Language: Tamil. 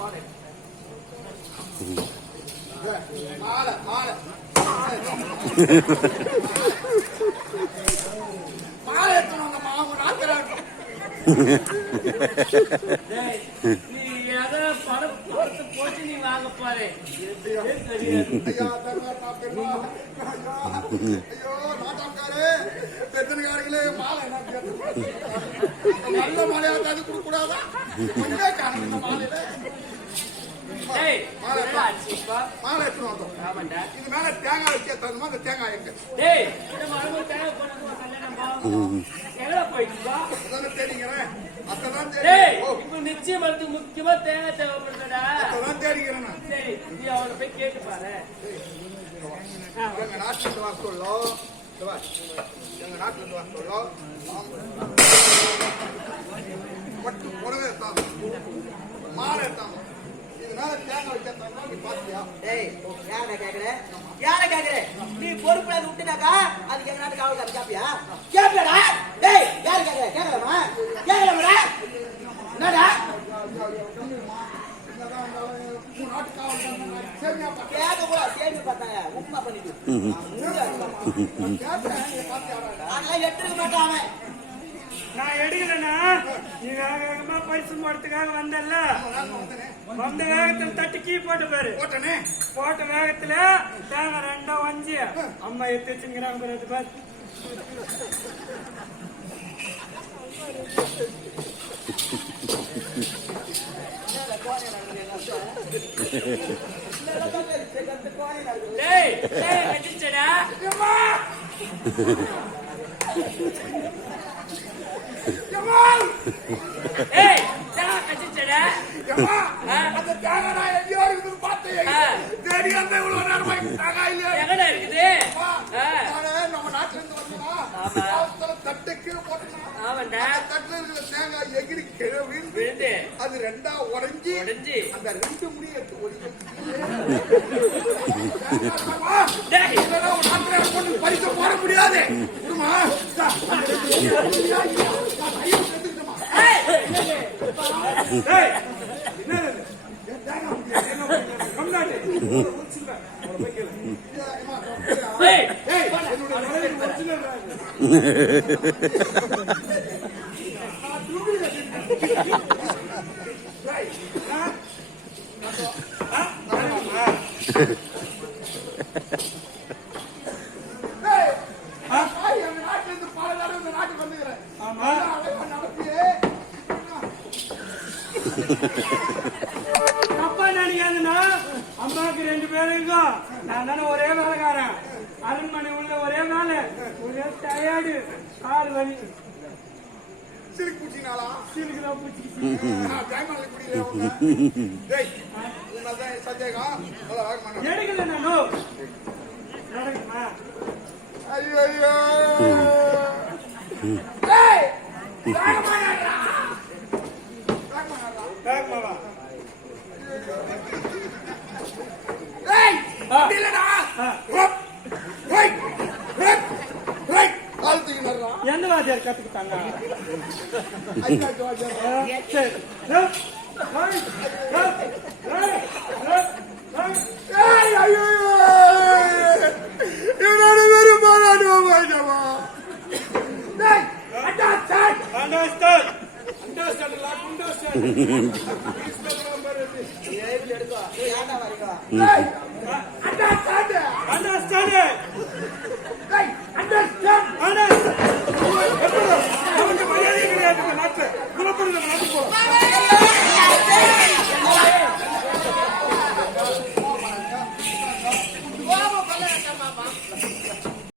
நல்ல மாலையா தந்து கொடுக்க மாலை எடுத்துன்னு வந்தோம். ஆமாண்டா. இது மேல தேங்காய் வச்சு தரணுமா அந்த தேங்காய் எங்க? டேய் இந்த மரபு தேவை போனது கல்யாணம் பா எங்கடா போயிட்டுப்பா அதானே தேடிக்கிறேன். அதான் டேய் இப்ப நிச்சயமத்துக்கு முக்கியமா தேங்காய் தேவைப்படுறடா அதான் தேடிக்கிறேன் நான். சரி நீ அவனை போய் கேட்டு பாரு. எங்க நாட்டுல வர சொல்லோ. எங்க நாட்டுல வர சொல்லோ பட்டு புடவை எடுத்தாங்க மாலை எடுத்தாங்க இதனால தேங்காய் வச்சா நீ பாத்தியா டேய் யாரை கேக்குற? யாரை கேக்குற? நீ பொறுப்புல இருந்து விட்டுனாக்கா அதுக்கு எங்க நாட்டு காவல் கேப்பியா? கேப்பியாடா? டேய் யாரு கேக்குற? கேக்குறமா கேக்குறமாடா என்னடா? கேட்க கூட சேமி பார்த்தாங்க. உப்புமா பண்ணிட்டு. நீ அதெல்லாம் எடுத்துக்க மாட்டான் அவன். நான் எடுக்கலன்னா நீ வேகமா பரிசு போடுறதுக்காக வந்தல்ல. வந்த வேகத்துல தட்டி கீ போட்டு பாரு. போட்டனே. போட்ட வேகத்துல தேங்காய் ரெண்டா வஞ்சி. அம்மா எடுத்து வச்சுங்கிறாங்க பாரு பாரு. டேய் ஏய் கட்டிச்சடா ஏம்மா, தேங்காய் எகிரி கீழே விழுந்து, விழுந்து அது ரெண்டா உடைஞ்சு, உடைஞ்சு. அந்த ரெண்டு முடியும் எடுத்து ஒடிச்சு. டேய் இல்லைன்னா உன் நாட்டுல எனக்கு கொண்டு பரிசை போட முடியாது, என்ன அப்பா நினைக்காதுன்னா அம்மாவுக்கு ரெண்டு பேரும் இருக்கும் நான் தானே ஒரே வேலைக்காரன். அரண்மனை உள்ள ஒரே வேலை. ஒரே டயர்டு கால் வலி. சந்தேகம். எடுக்கல நானோ. நடக்குமா ஐயோ, இல்லடா. எந்த வாத்தியார் கத்துக்கிட்டாங்க. என்னோட வெறும் போராடுவா மாட்டேமா. டேய், அண்டர்ஸ்டாண்ட் ஆனா எப்படி மரியாதை கிடையாது நாட்டில் குலப்படுறது